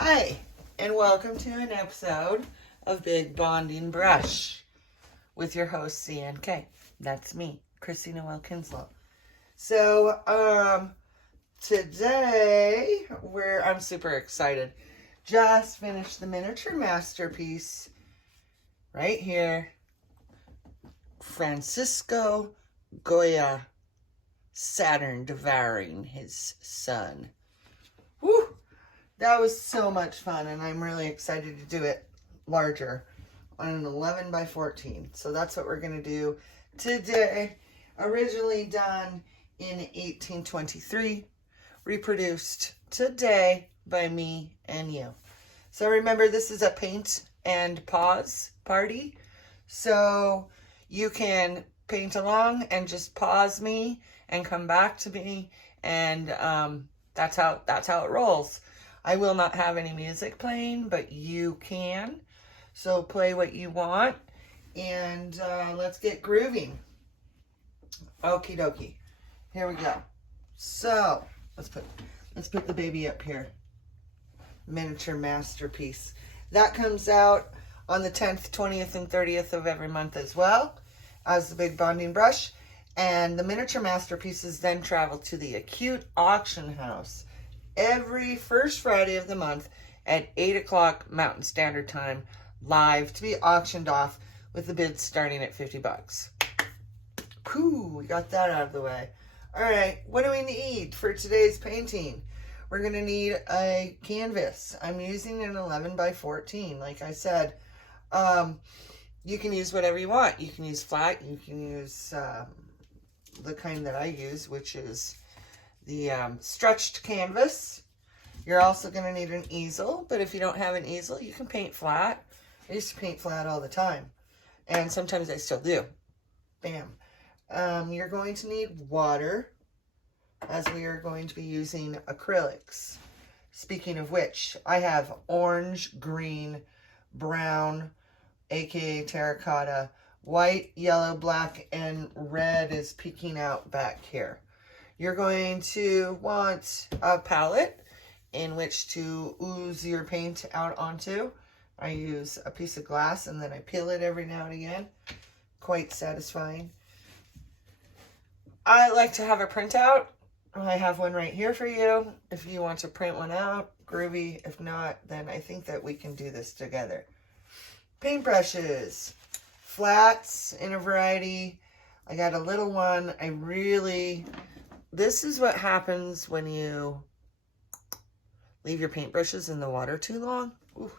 Hi, and welcome to an episode of Big Bonding Brush with your host, CNK. That's me, Christina Kinslow. So, today, I'm super excited. Just finished the miniature masterpiece right here. Francisco Goya, Saturn devouring his sun. Woo! That was so much fun, and I'm really excited to do it larger on an 11 by 14. So that's what we're going to do today. Originally done in 1823, reproduced today by me and you. So remember, this is a paint and pause party. So you can paint along and just pause me and come back to me, and that's how it rolls. I will not have any music playing, but you can. So play what you want, and let's get grooving. Okie dokie. Here we go. So let's put the baby up here. Miniature masterpiece. That comes out on the 10th, 20th, and 30th of every month as well as the Big Bonding Brush. And the miniature masterpieces then travel to the Acute Auction House every first Friday of the month at 8 o'clock Mountain Standard Time, live to be auctioned off with the bids starting at $50. Whew, we got that out of the way. All right, what do we need for today's painting? We're going to need a canvas. I'm using an 11 by 14, like I said. You can use whatever you want. You can use flat. You can use the kind that I use, which is the stretched canvas. You're also going to need an easel, but if you don't have an easel, you can paint flat. I used to paint flat all the time, and sometimes I still do. Bam. You're going to need water, as we are going to be using acrylics. Speaking of which, I have orange, green, brown, aka terracotta, white, yellow, black, and red is peeking out back here. You're going to want a palette in which to ooze your paint out onto. I use a piece of glass and then I peel it every now and again. Quite satisfying. I like to have a printout. I have one right here for you. If you want to print one out, groovy. If not, then I think that we can do this together. Paintbrushes. Flats in a variety. I got a little one. This is what happens when you leave your paintbrushes in the water too long. Ooh,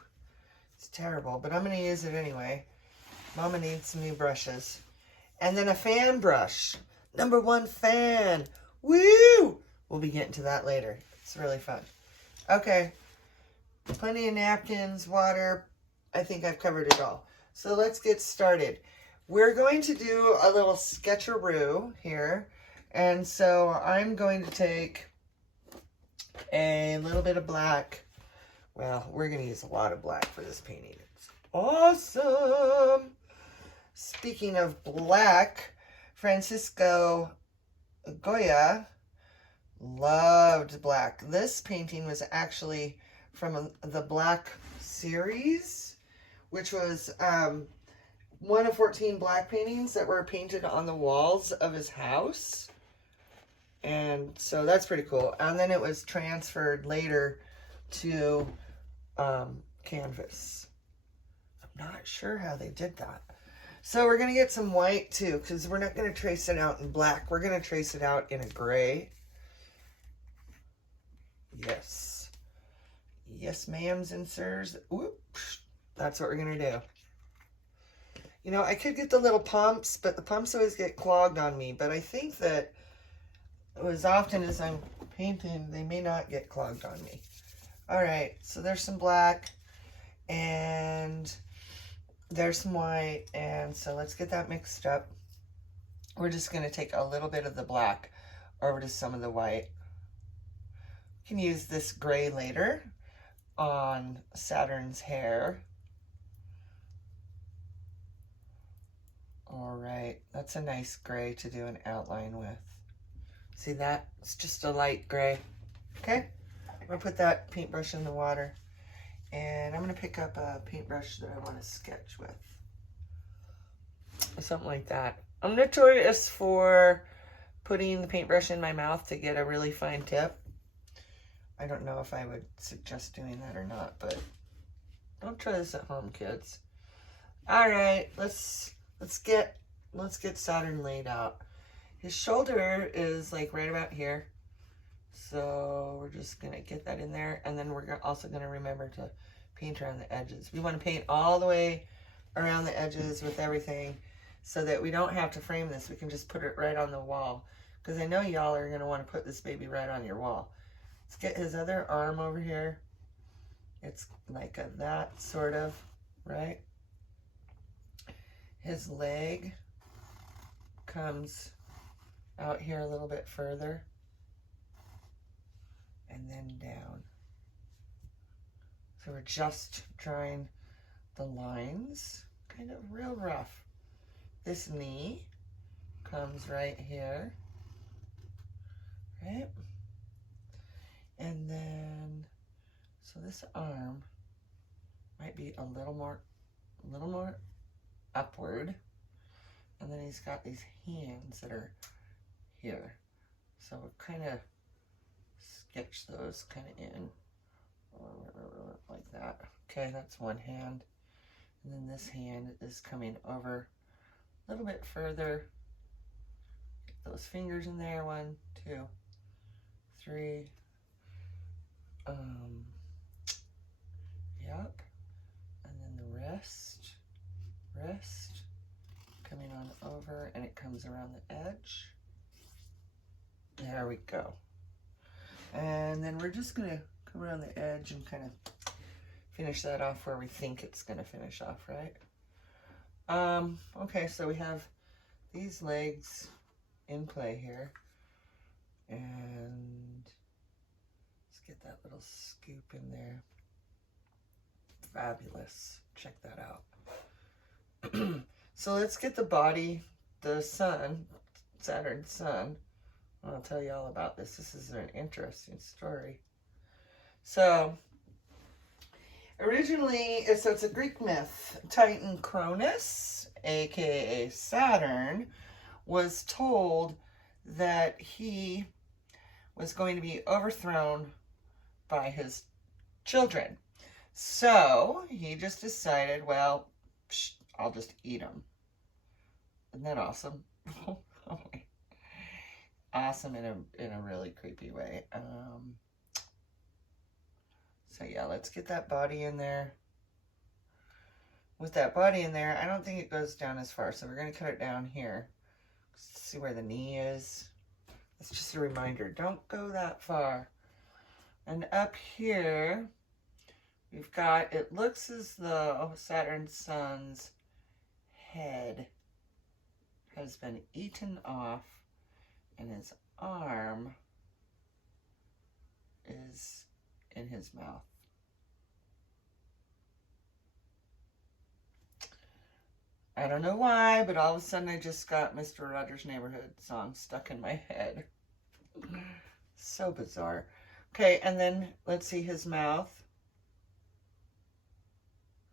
it's terrible, but I'm going to use it anyway. Mama needs some new brushes. And then a fan brush. Number 1 fan. Woo! We'll be getting to that later. It's really fun. Okay. Plenty of napkins, water. I think I've covered it all. So let's get started. We're going to do a little sketcheroo here. And so I'm going to take a little bit of black. Well, we're going to use a lot of black for this painting. It's awesome. Speaking of black, Francisco Goya loved black. This painting was actually from the Black series, which was one of 14 black paintings that were painted on the walls of his house. And so that's pretty cool. And then it was transferred later to canvas. I'm not sure how they did that. So we're going to get some white too, because we're not going to trace it out in black. We're going to trace it out in a gray. Yes. Yes, ma'ams and sirs. Whoops. That's what we're going to do. You know, I could get the little pumps, but the pumps always get clogged on me. But I think that as often as I'm painting, they may not get clogged on me. All right, so there's some black, and there's some white, and so let's get that mixed up. We're just going to take a little bit of the black over to some of the white. We can use this gray later on Saturn's hair. All right, that's a nice gray to do an outline with. See that? It's just a light gray. Okay, we're gonna put that paintbrush in the water. And I'm going to pick up a paintbrush that I want to sketch with. Something like that. I'm notorious for putting the paintbrush in my mouth to get a really fine tip. I don't know if I would suggest doing that or not, but don't try this at home, kids. All right, let's get Saturn laid out. His shoulder is like right about here, so we're just gonna get that in there, and then we're also gonna remember to paint around the edges. We want to paint all the way around the edges with everything, so that we don't have to frame this. We can just put it right on the wall, because I know y'all are gonna want to put this baby right on your wall. Let's get his other arm over here. It's like that sort of, right? His leg comes out here a little bit further and then down. So we're just drawing the lines, kind of real rough. This knee comes right here, right? And then, so this arm might be a little more upward. And then he's got these hands that are here. So we'll kind of sketch those kind of in like that. Okay, that's one hand. And then this hand is coming over a little bit further. Get those fingers in there. 1, 2, 3. Yep. And then the wrist coming on over, and it comes around the edge. There we go. And then we're just gonna come around the edge and kind of finish that off where we think it's gonna finish off, right? Okay, so we have these legs in play here, and let's get that little scoop in there. Fabulous. Check that out. So let's get the body, the sun, Saturn's sun. I'll tell you all about this. This is an interesting story. So originally, so it's a Greek myth. Titan Cronus, aka Saturn, was told that he was going to be overthrown by his children. So he just decided, well, I'll just eat them. Isn't that awesome? Awesome in a really creepy way. So yeah, let's get that body in there. With that body in there, I don't think it goes down as far, so we're going to cut it down here. See where the knee is. It's just a reminder, don't go that far. And up here, we've got, it looks as though Saturn's sun's head has been eaten off, and his arm is in his mouth. I don't know why, but all of a sudden I just got Mr. Rogers' Neighborhood song stuck in my head. So bizarre. Okay, and then let's see his mouth.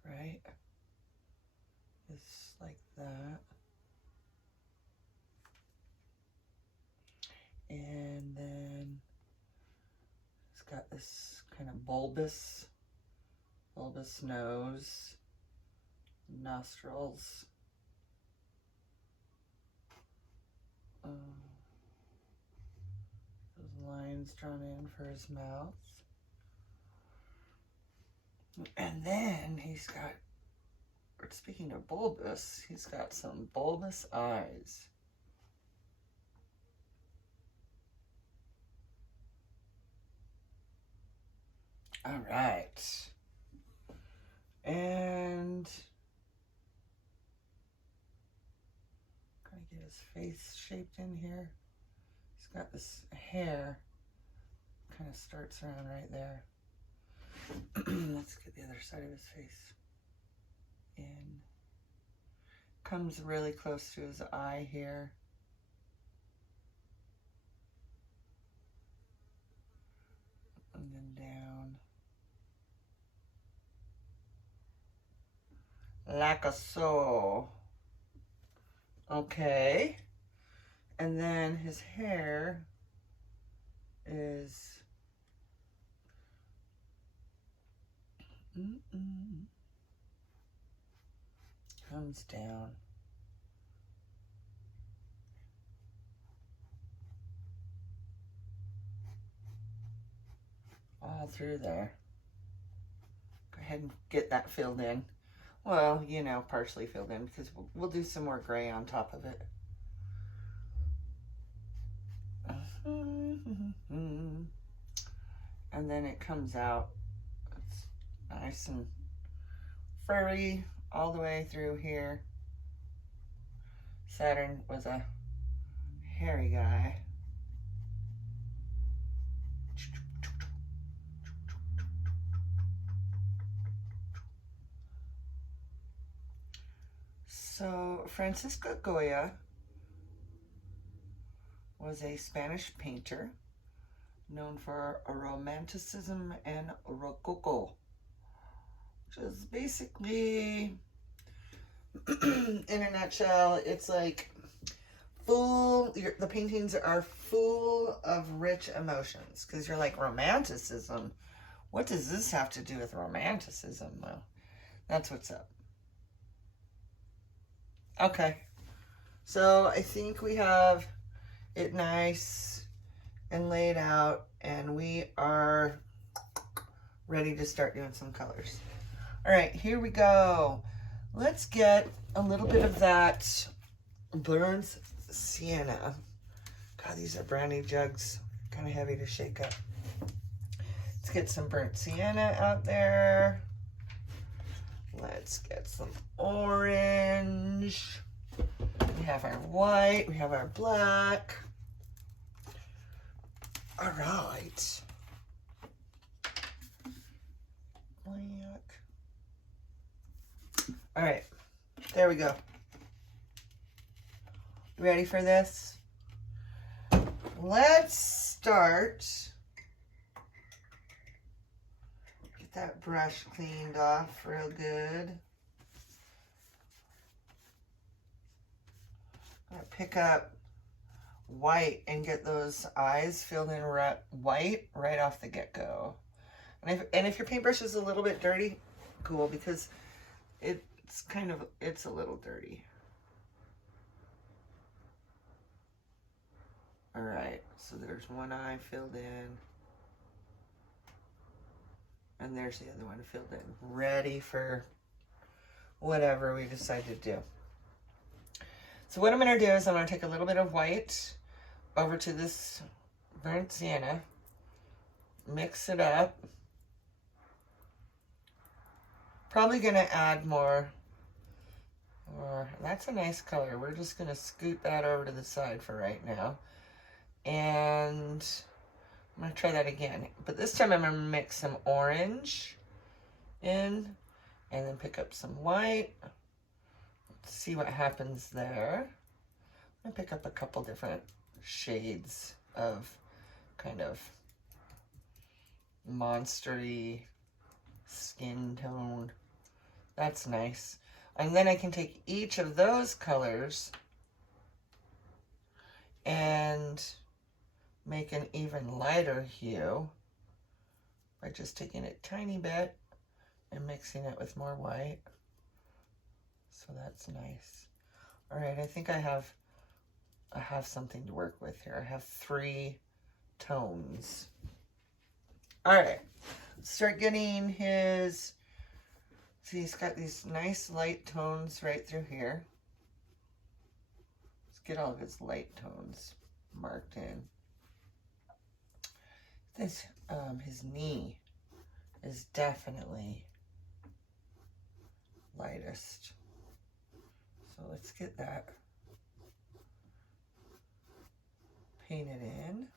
Right? It's like that. And then it's got this kind of bulbous nose, nostrils. Those lines drawn in for his mouth. And then he's got, speaking of bulbous, he's got some bulbous eyes. All right. And gotta get his face shaped in here. He's got this hair, kind of starts around right there. Let's get the other side of his face in. Comes really close to his eye here. And then down. like a so. Okay. And then his hair is comes down. All through there. Go ahead and get that filled in. Well, you know, partially filled in because we'll do some more gray on top of it. And then it comes out. It's nice and furry all the way through here. Saturn was a hairy guy. So Francisco Goya was a Spanish painter known for Romanticism and Rococo, which is basically, in a nutshell, it's like the paintings are full of rich emotions, because you're like, romanticism? What does this have to do with romanticism? Well, that's what's up. Okay, so I think we have it nice and laid out, and we are ready to start doing some colors. All right, here we go. Let's get a little bit of that burnt sienna. God, these are brownie jugs, kind of heavy to shake up. Let's get some burnt sienna out there. Let's get some orange. We have our white, we have our black. All right. Black. All right, there we go. Ready for this? Let's start. Get that brush cleaned off real good. I'm gonna pick up white and get those eyes filled in white right off the get-go. And if your paintbrush is a little bit dirty, cool, because it's a little dirty. All right, so there's one eye filled in, and there's the other one filled in, ready for whatever we decide to do. So what I'm going to do is I'm going to take a little bit of white over to this burnt sienna, mix it up. Probably going to add more. That's a nice color. We're just going to scoot that over to the side for right now. And I'm going to try that again. But this time I'm going to mix some orange in and then pick up some white. Let's see what happens there. I'm going to pick up a couple different shades of kind of monstery skin tone. That's nice. And then I can take each of those colors and make an even lighter hue by just taking a tiny bit and mixing it with more white. So that's nice. All right, I think I have something to work with here. I have 3 tones. All right, let's start getting his, see, he's got these nice light tones right through here. Let's get all of his light tones marked in. This, his knee is definitely lightest. So let's get that painted in.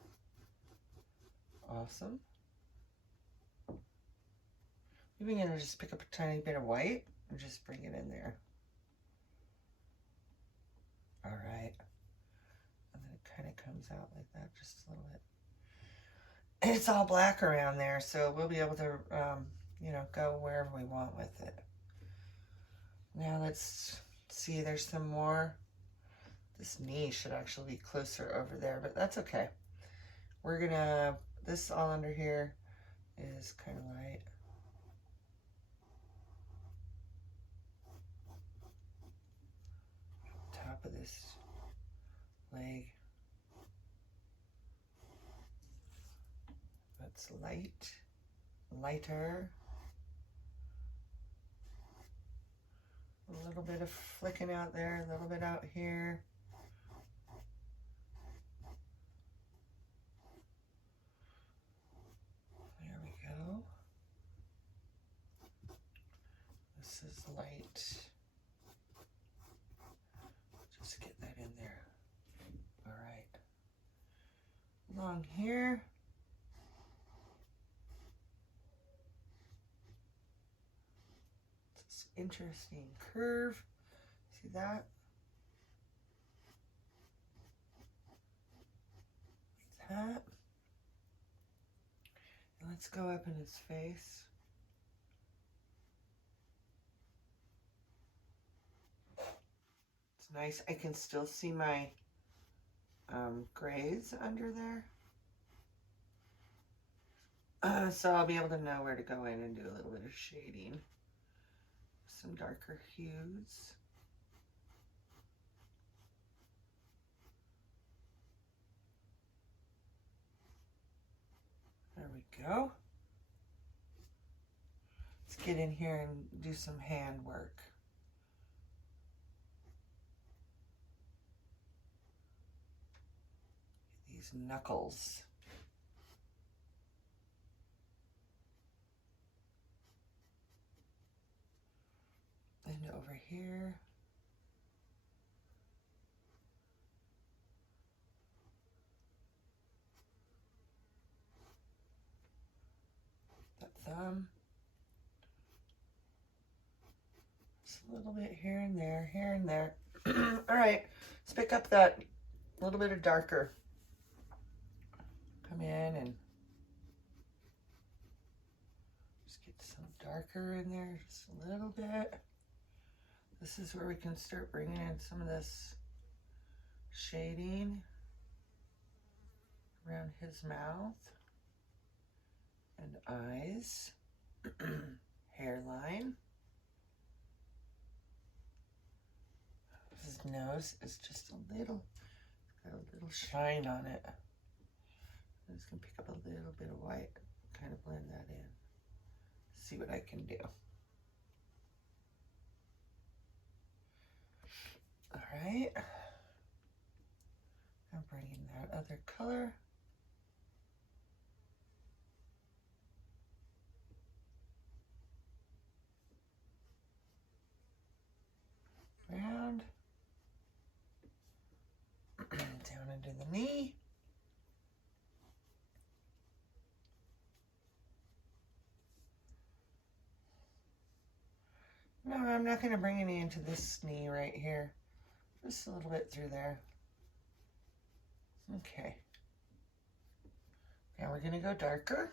Awesome. Maybe I'm gonna just pick up a tiny bit of white and just bring it in there. All right. And then it kind of comes out like that just a little bit. And it's all black around there, so we'll be able to, you know, go wherever we want with it. Now let's see, there's some more. This knee should actually be closer over there, but that's okay. We're gonna, this all under here is kind of light. Top of this leg. That's light, lighter. A little bit of flicking out there, a little bit out here. There we go. This is light. Just get that in there. All right. Along here. This interesting curve. See that? Like that. And let's go up in his face. It's nice. I can still see my grays under there. So I'll be able to know where to go in and do a little bit of shading. Some darker hues. There we go. Let's get in here and do some hand work. These knuckles. And over here. That thumb. Just a little bit here and there, here and there. All right, let's pick up that little bit of darker. Come in and just get some darker in there, just a little bit. This is where we can start bringing in some of this shading around his mouth and eyes, hairline. His nose is just a little, got a little shine on it. I'm just gonna pick up a little bit of white, kind of blend that in. See what I can do. All right. I'm bringing that other color. Round. Down into the knee. No, I'm not going to bring any into this knee right here. Just a little bit through there. Okay. Now we're going to go darker.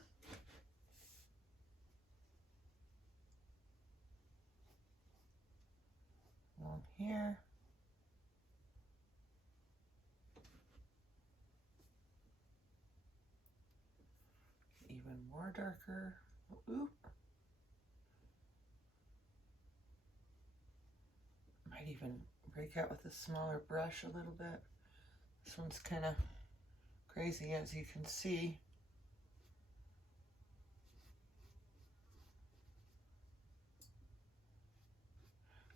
Along here. Even more darker. Oop. Might even break out with a smaller brush a little bit. This one's kind of crazy, as you can see.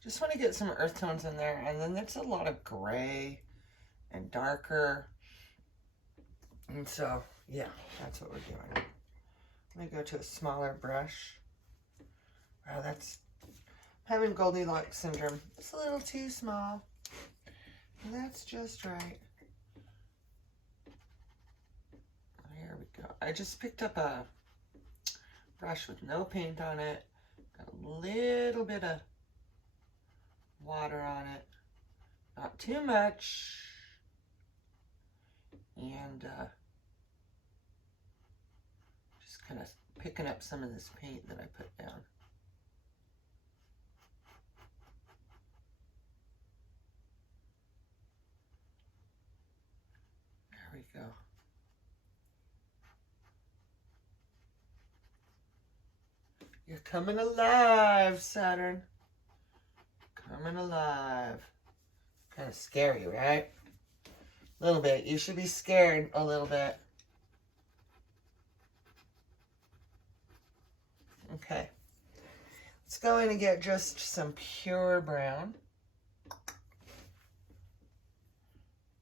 Just want to get some earth tones in there, and then there's a lot of gray and darker. And so, yeah, that's what we're doing. Let me go to a smaller brush. Wow, that's having Goldilocks syndrome. It's a little too small. And that's just right. There we go. I just picked up a brush with no paint on it. Got a little bit of water on it. Not too much. And just kind of picking up some of this paint that I put down. go. You're coming alive, Saturn. Coming alive. Kind of scary, right? A little bit. You should be scared a little bit. Okay. Let's go in and get just some pure brown.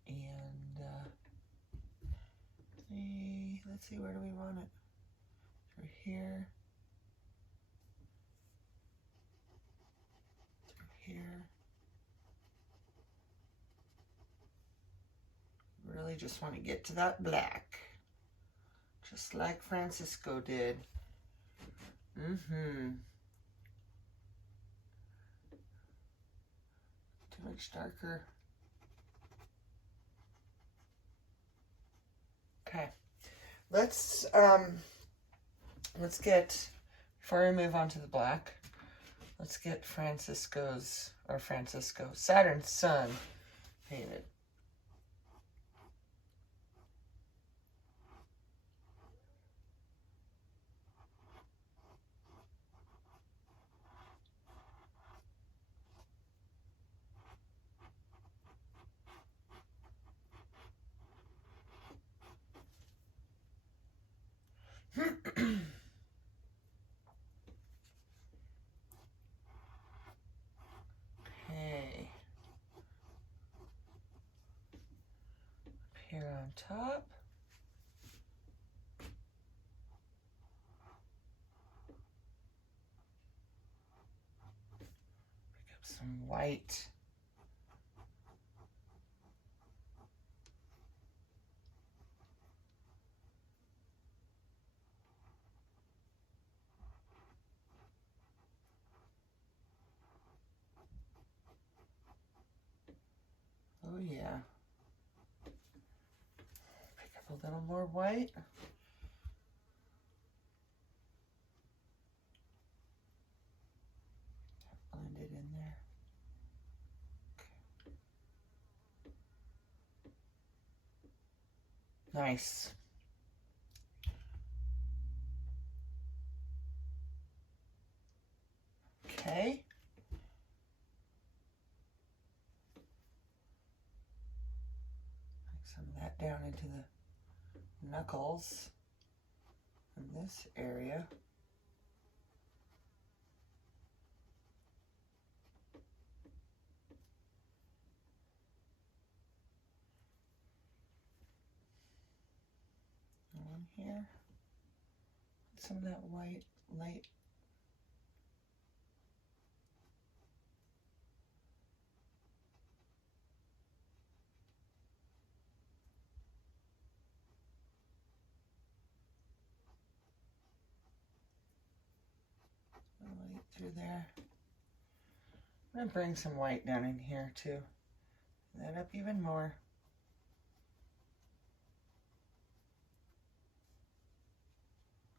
And let's see, where do we want it? Through here. Through here. Really just want to get to that black. Just like Francisco did. Mm-hmm. Too much darker. Okay. Let's get, before we move on to the black, let's get Saturn's sun painted. Okay. Up here on top. Pick up some white. Oh yeah. Pick up a little more white. Blend it in there. Okay. Nice. Okay. Some of that down into the knuckles in this area. On here. Some of that white light. Light through there. I'm going to bring some white down in here too. That up even more.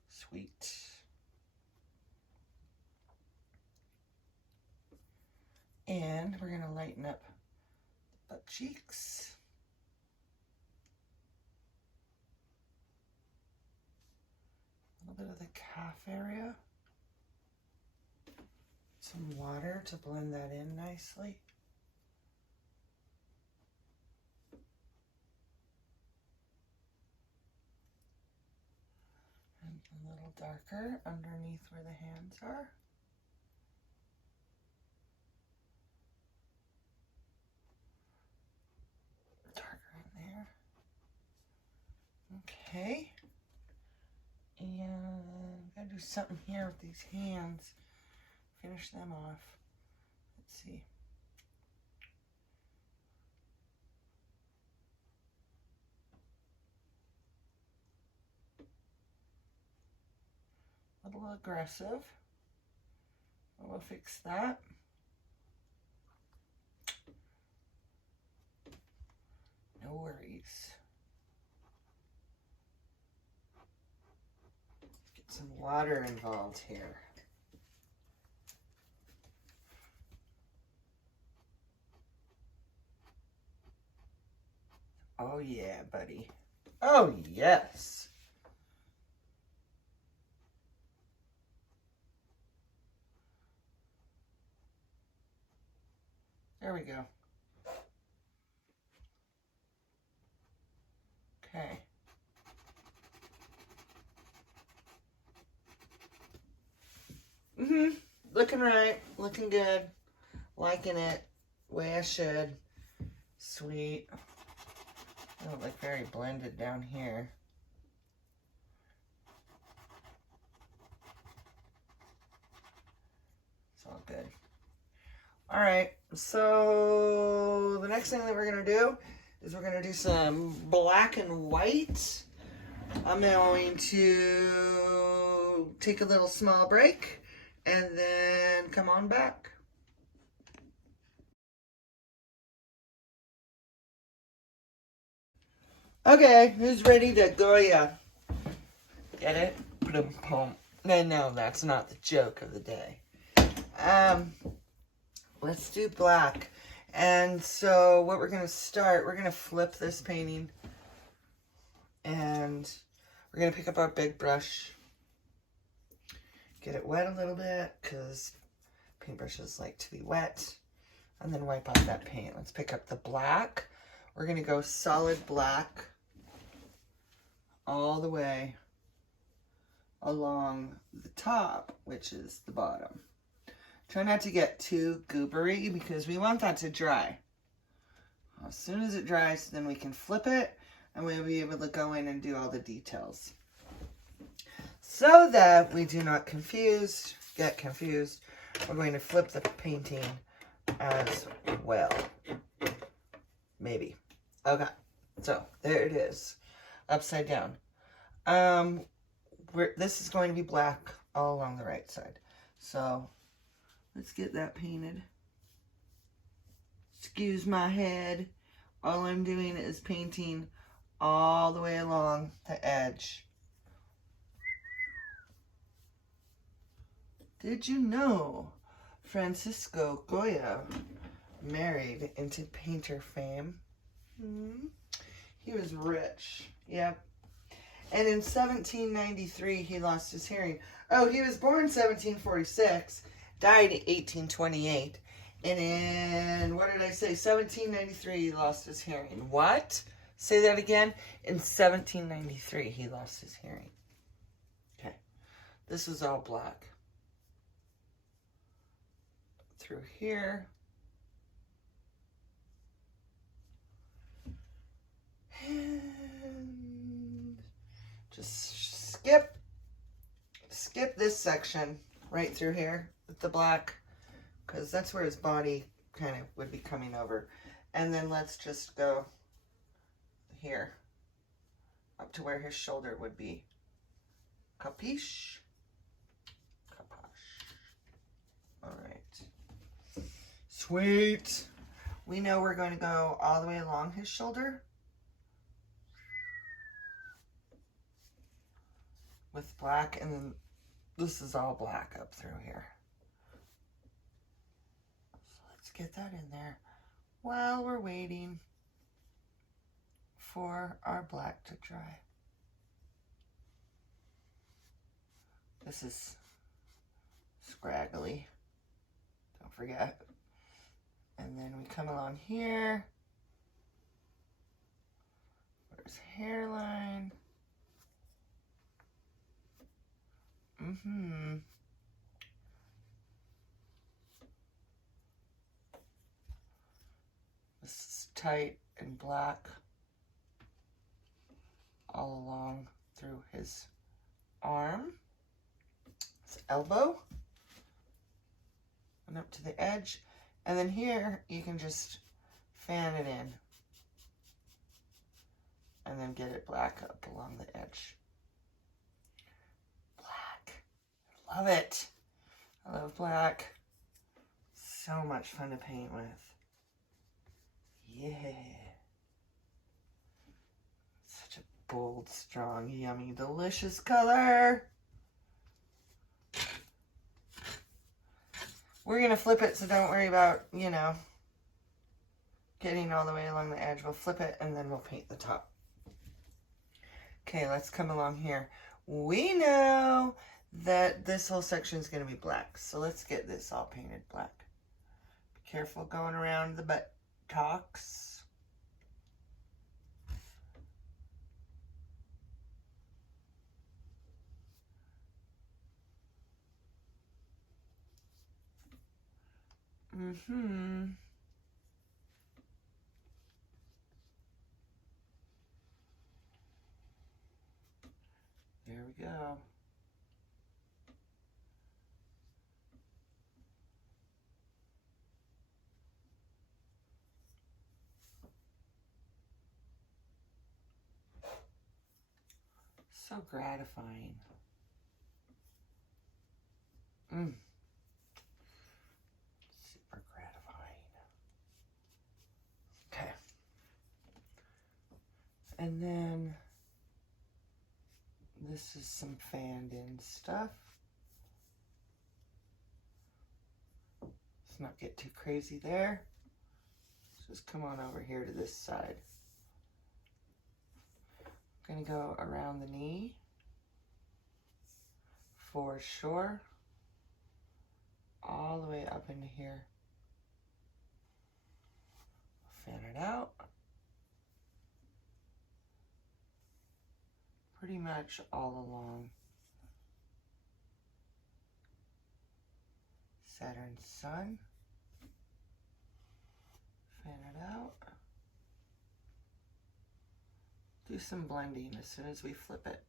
Sweet. And we're going to lighten up the butt cheeks. A little bit of the calf area. Some water to blend that in nicely. And a little darker underneath where the hands are. Darker in there. Okay. And I'm going to do something here with these hands. Finish them off. Let's see. A little aggressive. We'll fix that. No worries. Get some water involved here. Oh yeah, buddy. Oh, yes. There we go. Okay. Looking right. Looking good. Liking it. Way I should. Sweet. I don't look very blended down here. It's all good. All right, so the next thing that we're gonna do is we're gonna do some black and white. I'm going to take a little small break and then come on back. Okay, who's ready to Goya? Get it? No, that's not the joke of the day. Let's do black. And so what we're going to start, we're going to flip this painting. And we're going to pick up our big brush. Get it wet a little bit, because paintbrushes like to be wet. And then wipe off that paint. Let's pick up the black. We're going to go solid black all the way along the top, which is the bottom. Try not to get too goobery because we want that to dry. As soon as it dries, then we can flip it and we'll be able to go in and do all the details. So that we do not get confused, we're going to flip the painting as well. Maybe. Okay, so there it is, upside down. This is going to be black all along the right side. So let's get that painted. Excuse my head. All I'm doing is painting all the way along the edge. Did you know Francisco Goya married into painter fame? He was rich. Yep. And in 1793, he lost his hearing. Oh, he was born 1746, died 1828. And in, what did I say, 1793, he lost his hearing. What? Say that again. In 1793, he lost his hearing. Okay. This is all black. Through here. And just skip this section right through here with the black, because that's where his body kind of would be coming over. And then let's just go here up to where his shoulder would be. Capiche? Capache. All right. Sweet. We know we're going to go all the way along his shoulder with black, and then this is all black up through here. So let's get that in there while we're waiting for our black to dry. This is scraggly, don't forget. And then we come along here. Where's hairline? This is tight and black all along through his arm, his elbow, and up to the edge. And then here you can just fan it in and then get it black up along the edge. Love it. I love black. So much fun to paint with. Yeah. Such a bold, strong, yummy, delicious color. We're going to flip it, so don't worry about, you know, getting all the way along the edge. We'll flip it and then we'll paint the top. Okay, let's come along here. We know that this whole section is going to be black, so let's get this all painted black. Be careful going around the buttocks. There we go. So gratifying. Super gratifying. Okay. And then this is some fanned in stuff. Let's not get too crazy there. Let's just come on over here to this side. I'm gonna go around the knee for sure, all the way up into here. Fan it out. Pretty much all along Saturn's sun. Fan it out. Do some blending as soon as we flip it.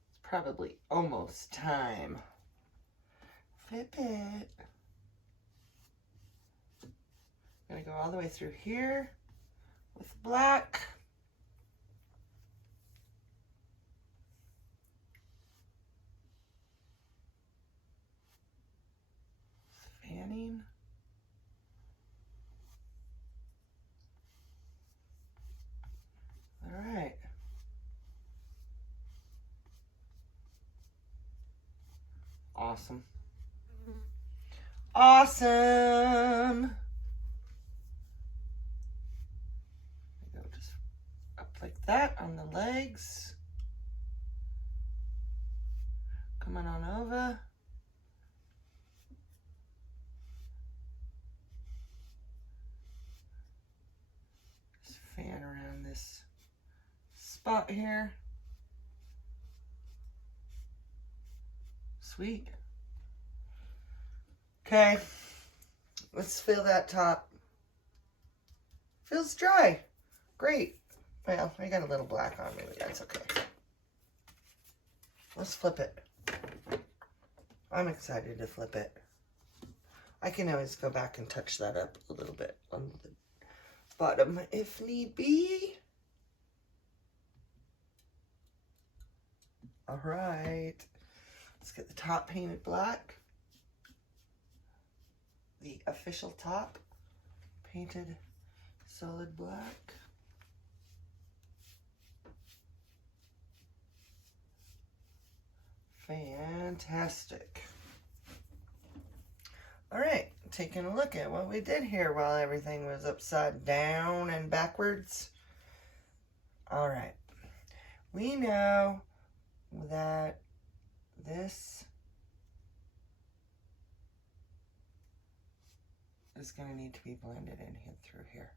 It's probably almost time. Flip it. I'm gonna go all the way through here with black. Fanning. All right. Awesome. Awesome. Go just up like that on the legs. Coming on over. Just fan around this spot here. Sweet. Okay, let's fill that top. Feels dry. Great. Well, I got a little black on me, but that's okay. Let's flip it. I'm excited to flip it. I can always go back and touch that up a little bit on the bottom if need be. All right. Let's get the top painted black. The official top painted solid black. Fantastic. All right, taking a look at what we did here while everything was upside down and backwards. All right, we know that this is going to need to be blended in here through here.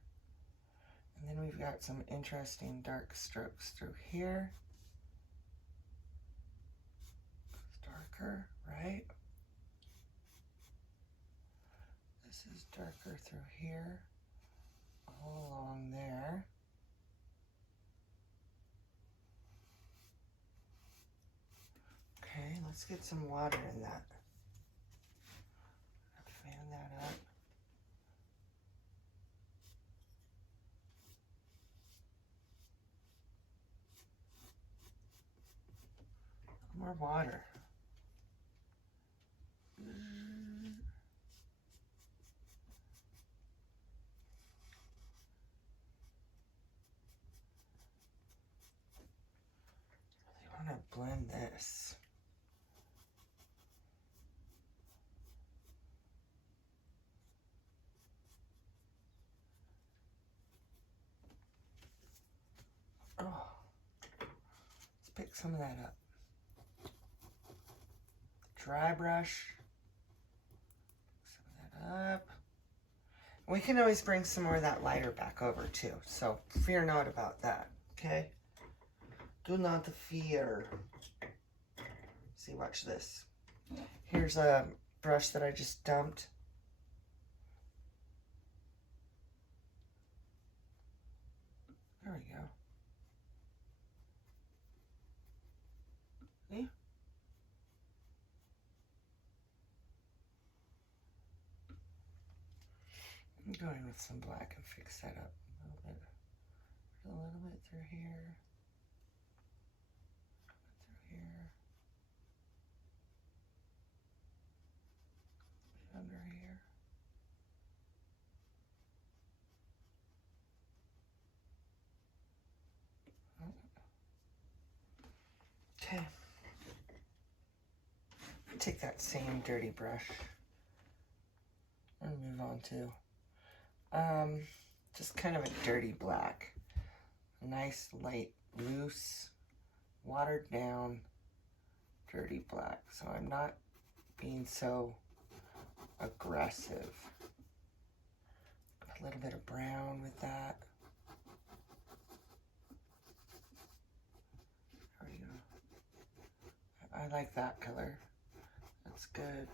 And then we've got some interesting dark strokes through here. It's darker, right? This is darker through here, all along there. Okay, let's get some water in that. Fan that up. More water. I want to blend this. pick some of that up. Dry brush. Some of that up. We can always bring some more of that lighter back over too, so fear not about that, okay? Do not fear. See, watch this. Here's a brush that I just dumped. There we go. See? I'm going with some black and fix that up a little bit through here, under here. Okay. Take that same dirty brush and move on to just kind of a dirty black. A nice, light, loose, watered down, dirty black. So I'm not being so aggressive. A little bit of brown with that. There we go. I like that color. That's good.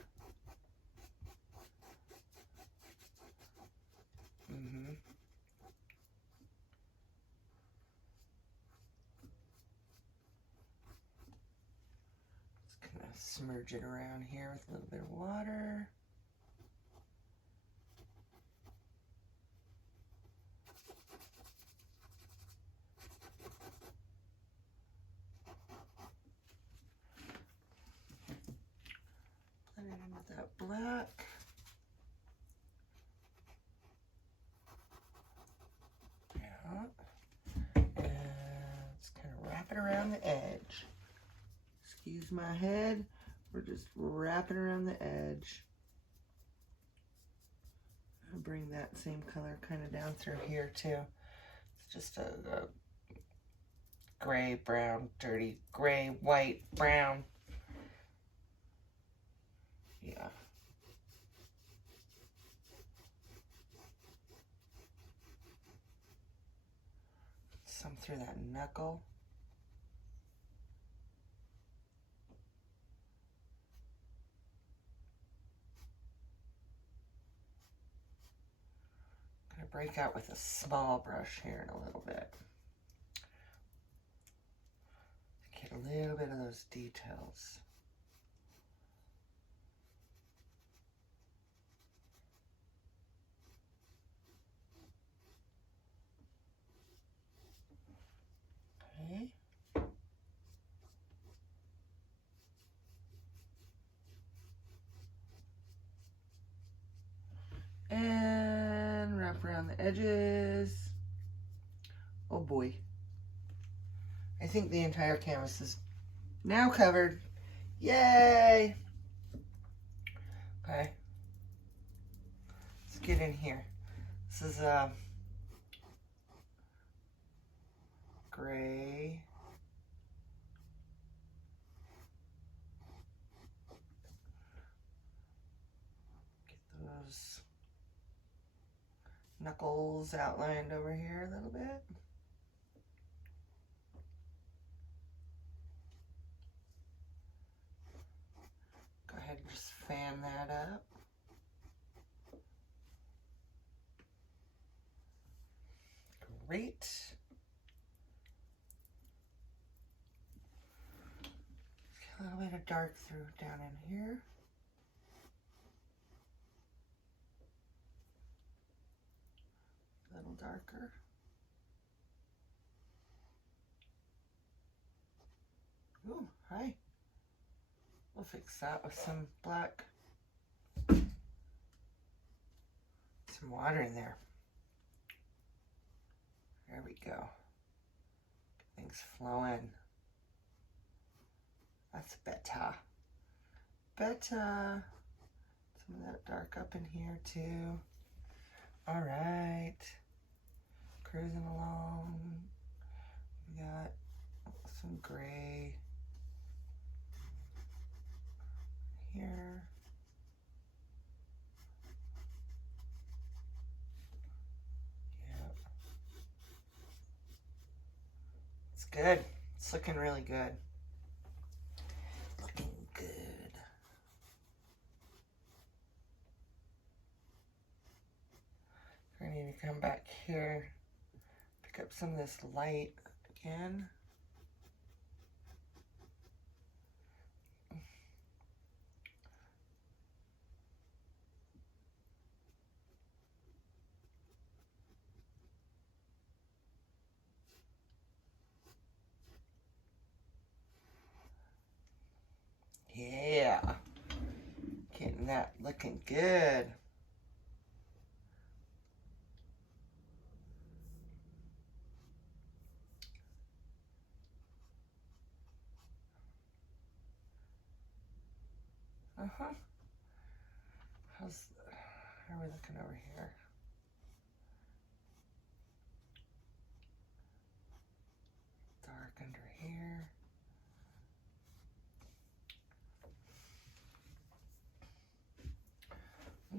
Just kind of smudge it around here with a little bit of water. Blend it in with that black. Wrap it around the edge. Excuse my head. We're just wrapping around the edge. I'll bring that same color kind of down through here too. It's just a gray, brown, dirty, gray, white, brown. Yeah. Some through that knuckle. Break out with a small brush here in a little bit. Get a little bit of those details. Okay. And wrap around the edges. Oh boy. I think the entire canvas is now covered. Yay! Okay. Let's get in here. This is gray. Get those knuckles outlined over here a little bit. Go ahead and just fan that up. Great. A little bit of dark through down in here. A little darker. Ooh, hi. We'll fix that with some black. Some water in there. There we go. Get things flowing. That's better. Better. Some of that dark up in here too. All right. Cruising along. We got some gray. good. It's looking really good. Looking good. I need to come back here, pick up some of this light again. Yeah, getting that looking good. How are we looking over here? Dark under here.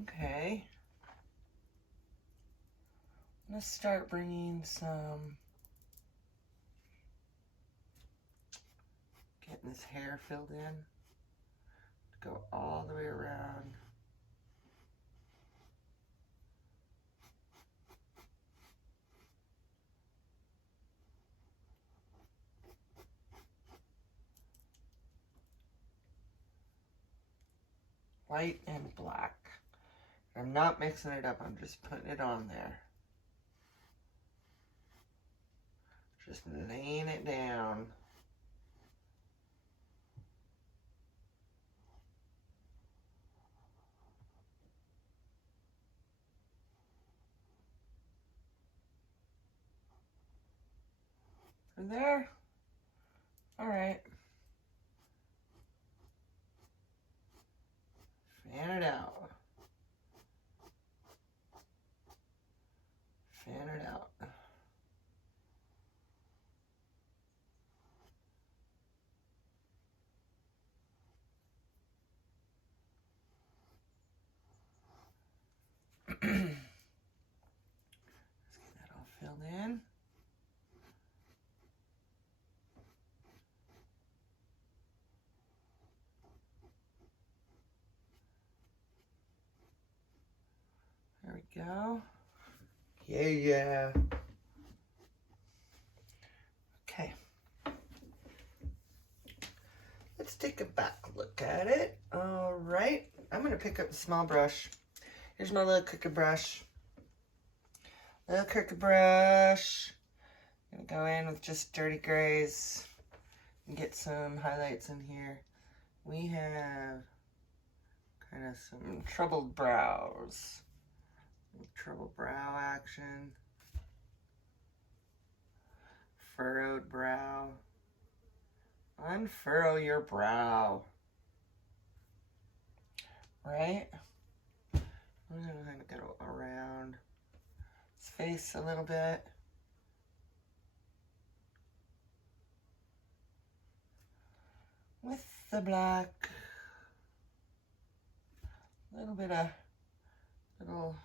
Okay. Let's start bringing some, getting this hair filled in. Go all the way around. White and black. I'm not mixing it up, I'm just putting it on there. Just laying it down. And there. All right. Fan it out. Fan it out. Let's get that all filled in. There we go. Yeah. Okay. Let's take a back look at it. All right. I'm going to pick up a small brush. Here's my little crooked brush. Little crooked brush. I'm going to go in with just dirty grays and get some highlights in here. We have kind of some troubled brows. Troubled brow action. Furrowed brow. Unfurrow your brow. Right? I'm going to kind of go around his face a little bit. With the black. A little bit of little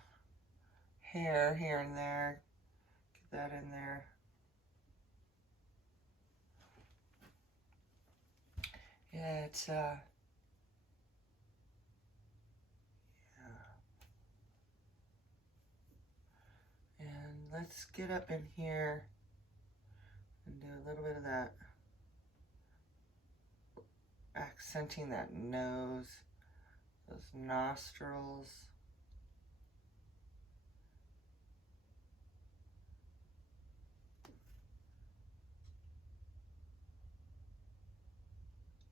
hair here and there. Get that in there. Yeah, it's yeah. And let's get up in here and do a little bit of that, accenting that nose, those nostrils.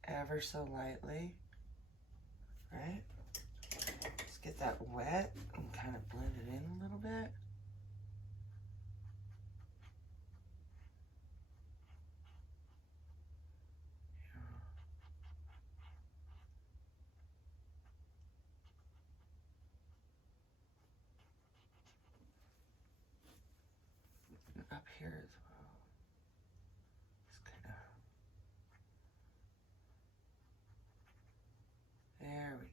Ever so lightly, right? Let's get that wet and kind of blend it in a little bit. And up here as well. Just kind of. There we go.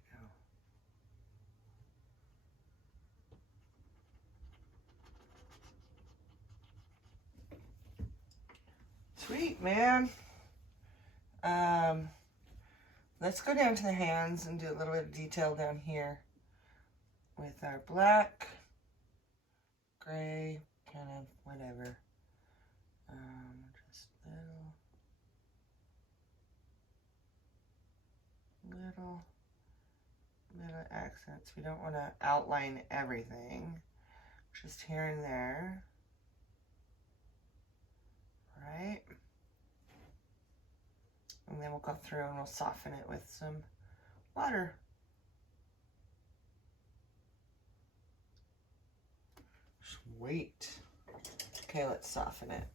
Sweet, man. Let's go down to the hands and do a little bit of detail down here with our black, gray, kind of whatever. Just little accents. We don't want to outline everything, just here and there, right? And then we'll go through and we'll soften it with some water. Sweet. Okay, let's soften it.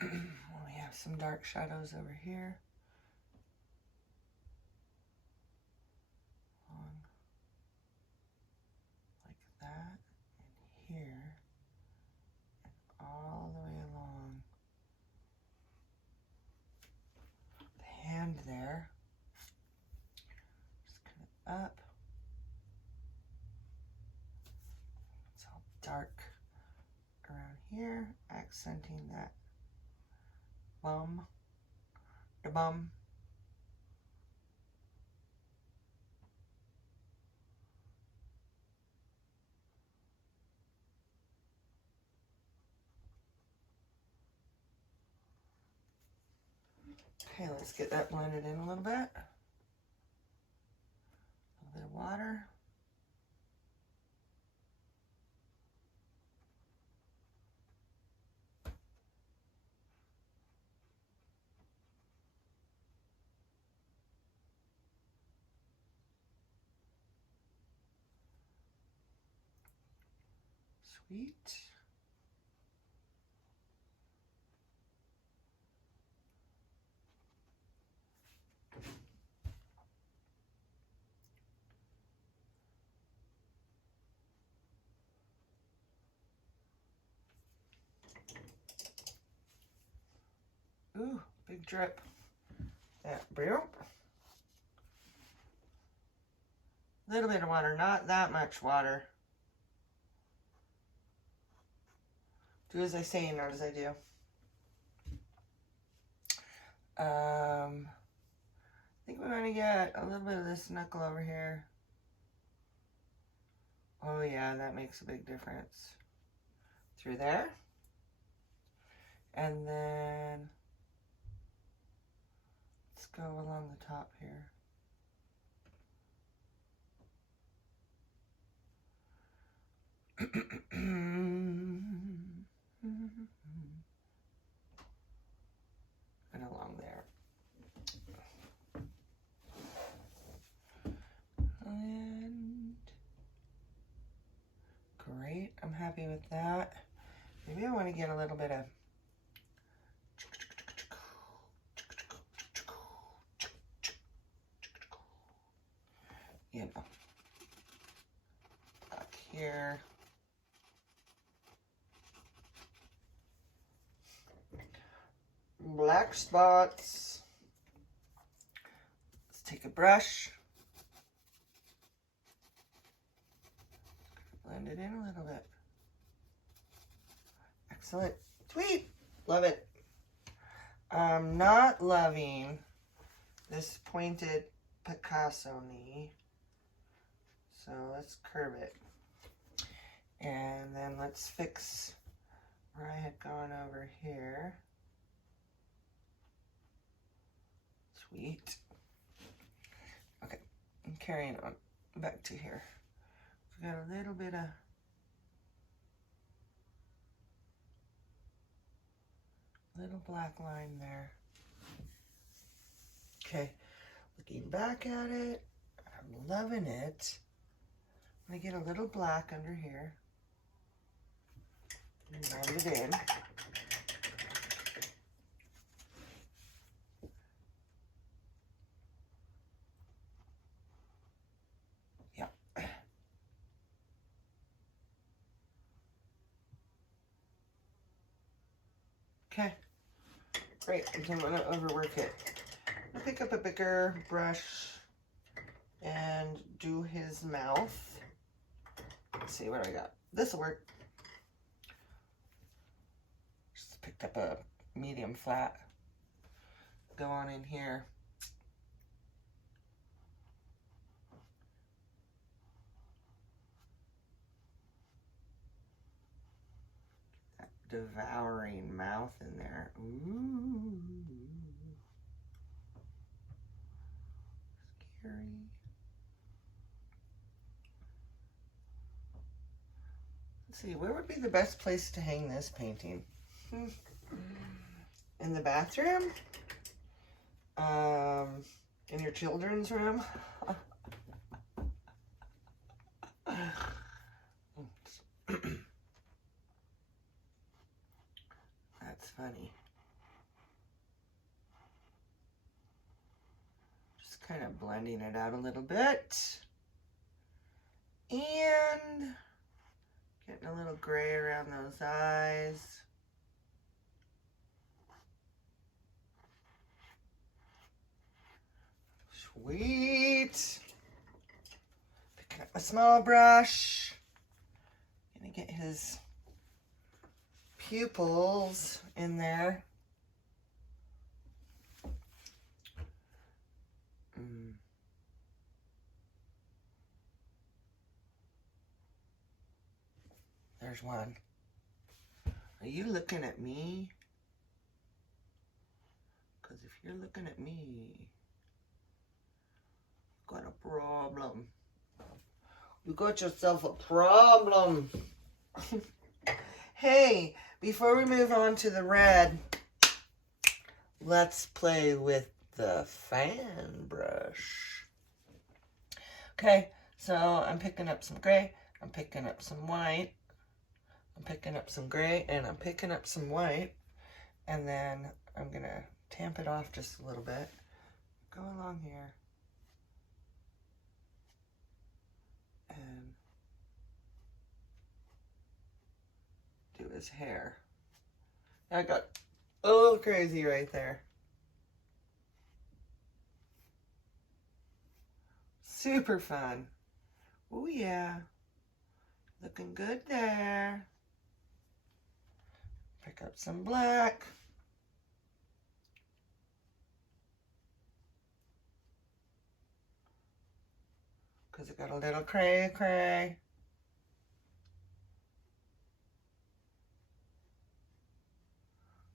We have some dark shadows over here. Like that, and here, and all the way along the hand there. Just kind of up. It's all dark around here, accenting that bum, the bum. Okay, let's get that blended in a little bit. A little bit of water. Sweet. Ooh, big drip. Little bit of water, not that much water. Do as I say, not as I do. I think we want to get a little bit of this knuckle over here. Oh yeah, that makes a big difference. Through there. And then let's go along the top here. And along there. And great, I'm happy with that. Maybe I want to get a little bit of back here. Black spots. Let's take a brush. Blend it in a little bit. Excellent. Sweet. Love it. I'm not loving this pointed Picasso knee. So let's curve it. And then let's fix where I had gone over here. Sweet. Okay, I'm carrying on back to here. We got a little bit of little black line there. Okay, looking back at it, I'm loving it. I'm gonna get a little black under here. Blend it in. Okay. Great. I'm going to overwork it. I'll pick up a bigger brush and do his mouth. Let's see what I got. This will work. Just picked up a medium flat. Go on in here. That devouring mouth in there. Ooh. Scary. Let's see, where would be the best place to hang this painting? In the bathroom? In your children's room? That's funny. Just kind of blending it out a little bit. And getting a little gray around those eyes. Sweet. Picking up a small brush. Gonna get his pupils in there. There's one. Are you looking at me? Because if you're looking at me, you've got a problem. You got yourself a problem. Hey, before we move on to the red, let's play with the fan brush. Okay, so I'm picking up some gray, I'm picking up some white, I'm picking up some gray, and I'm picking up some white, and then I'm gonna tamp it off just a little bit. Go along here. And do his hair. I got a little crazy right there. Super fun. Oh yeah. Looking good there. Pick up some black. Because it got a little cray.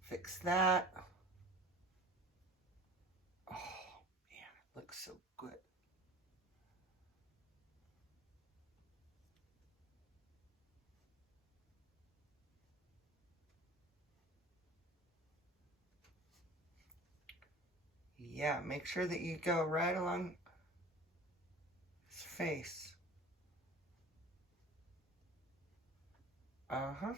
Fix that. Oh, man, it looks so good. Yeah, make sure that you go right along his face. Uh-huh.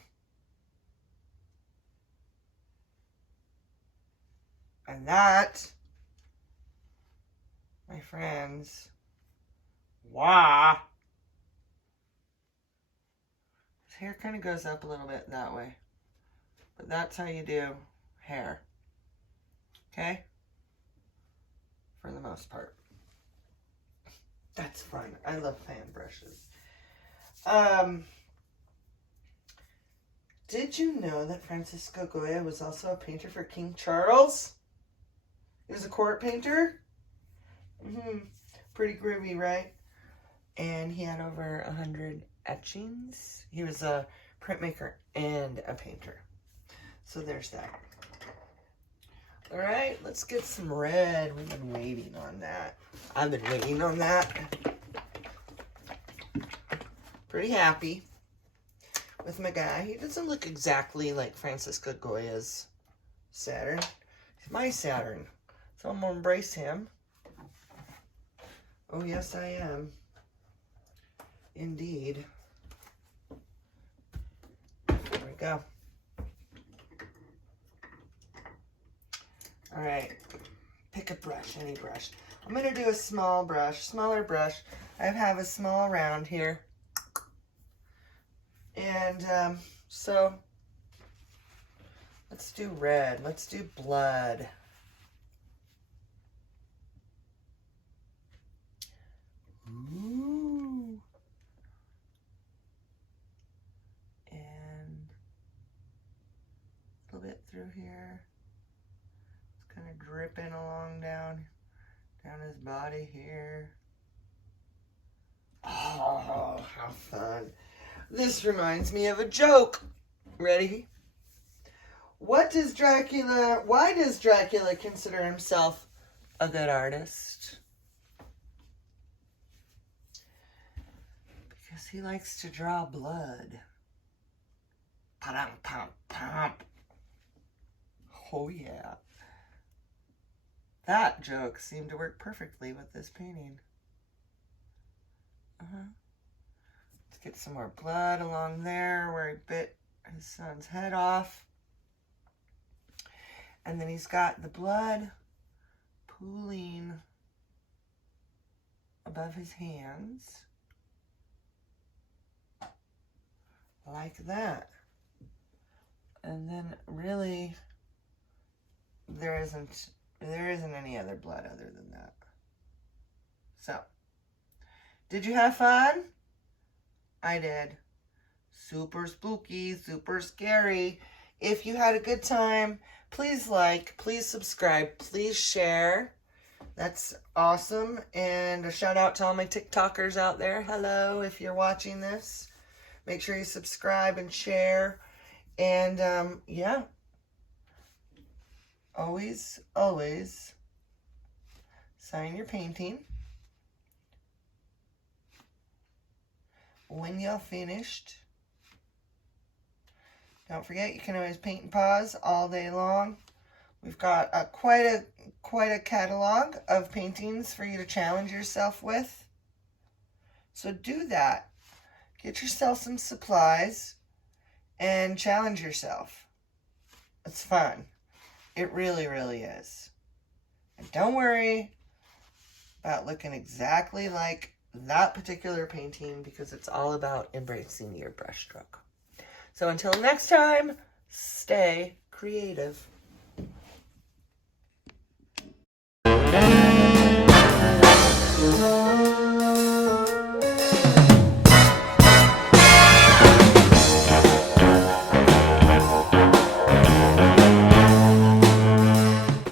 And that, my friends, wow. His hair kind of goes up a little bit that way. But that's how you do hair. Okay? For the most part. That's fun. I love fan brushes. Did you know that Francisco Goya was also a painter for King Charles? He was a court painter. Pretty groovy, right? And he had over 100 etchings. He was a printmaker and a painter. So there's that. All right, let's get some red. We've been waiting on that. I've been waiting on that. Pretty happy with my guy. He doesn't look exactly like Francisco Goya's Saturn. He's my Saturn. So I'm going to embrace him. Oh, yes, I am. Indeed. There we go. All right. Pick a brush, any brush. I'm going to do a small brush, smaller brush. I have a small round here. And so Let's do red. Let's do blood. Ooh. And a little bit through here. It's kind of dripping along down his body here. Oh, how fun. This reminds me of a joke. Ready? Why does Dracula consider himself a good artist? Because he likes to draw blood. Pum, pum, pum. Oh yeah. That joke seemed to work perfectly with this painting. Let's get some more blood along there where he bit his son's head off. And then he's got the blood pooling above his hands. Like that. And then really there isn't any other blood other than that. So, did you have fun? I did. Super spooky, super scary. If you had a good time, please like, please subscribe, please share. That's awesome. And a shout out to all my TikTokers out there. Hello, if you're watching this. Make sure you subscribe and share. And yeah. Always, always sign your painting when you're finished. Don't forget, you can always paint and pause all day long. We've got quite a catalog of paintings for you to challenge yourself with. So do that. Get yourself some supplies and challenge yourself. It's fun. It really, really is. And don't worry about looking exactly like that particular painting, because it's all about embracing your brushstroke. So until next time, stay creative.